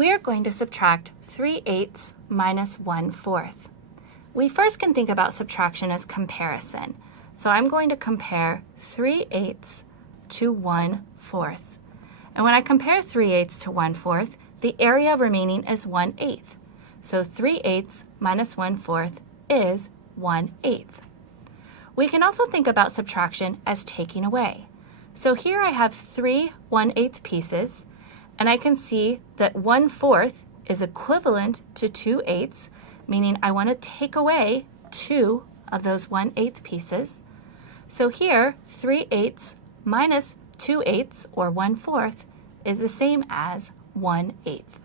We are going to subtract 3/8 minus 1/4. We first can think about subtraction as comparison. So I'm going to compare 3/8 to 1/4. And when I compare 3/8 to 1/4, the area remaining is 1/8. So 3/8 minus 1/4 is 1/8. We can also think about subtraction as taking away. So here I have 3 1/8 pieces, and I can see that 1/4 is equivalent to 2/8, meaning I want to take away 2 of those 1/8 pieces. So here, 3/8 minus 2/8, or 1/4, is the same as 1/8.